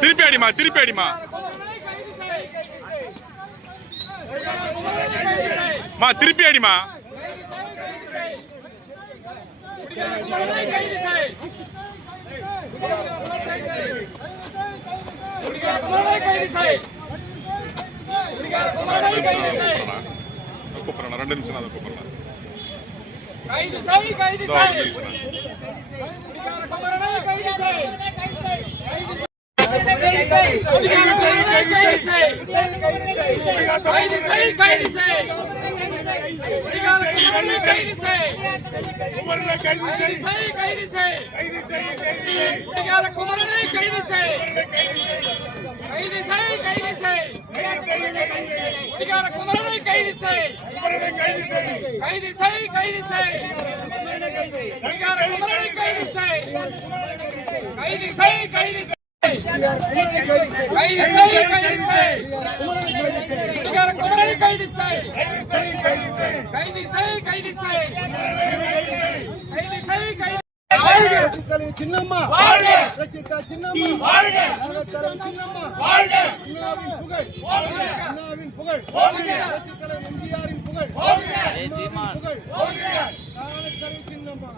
திருப்பி அடிமா திருப்பி அடிமா மா திருப்பி அடிமா கூப்பிடுறேன் 2 நிமிஷம் அதை கூப்பிடுறேன் கைது செய் கைது செய் குமரனை கைது செய் கைது செய் கைது செய் கைது செய் குமரனை கைது செய் குமரனை கைது செய் கைது செய் கைது செய் குமரனை கைது செய் கைது செய் கைது செய் குமரனை கைது செய் குமரனை கைது செய் கைது செய் கைது செய் குமரனை கைது செய் கைது செய் கைது செய் சின்னம்மா சின்னம்மா சின்னம்மா அண்ணாவின் புகழ் எம்ஜிஆரின் புகழ் சின்னம்மா சின்னம்மா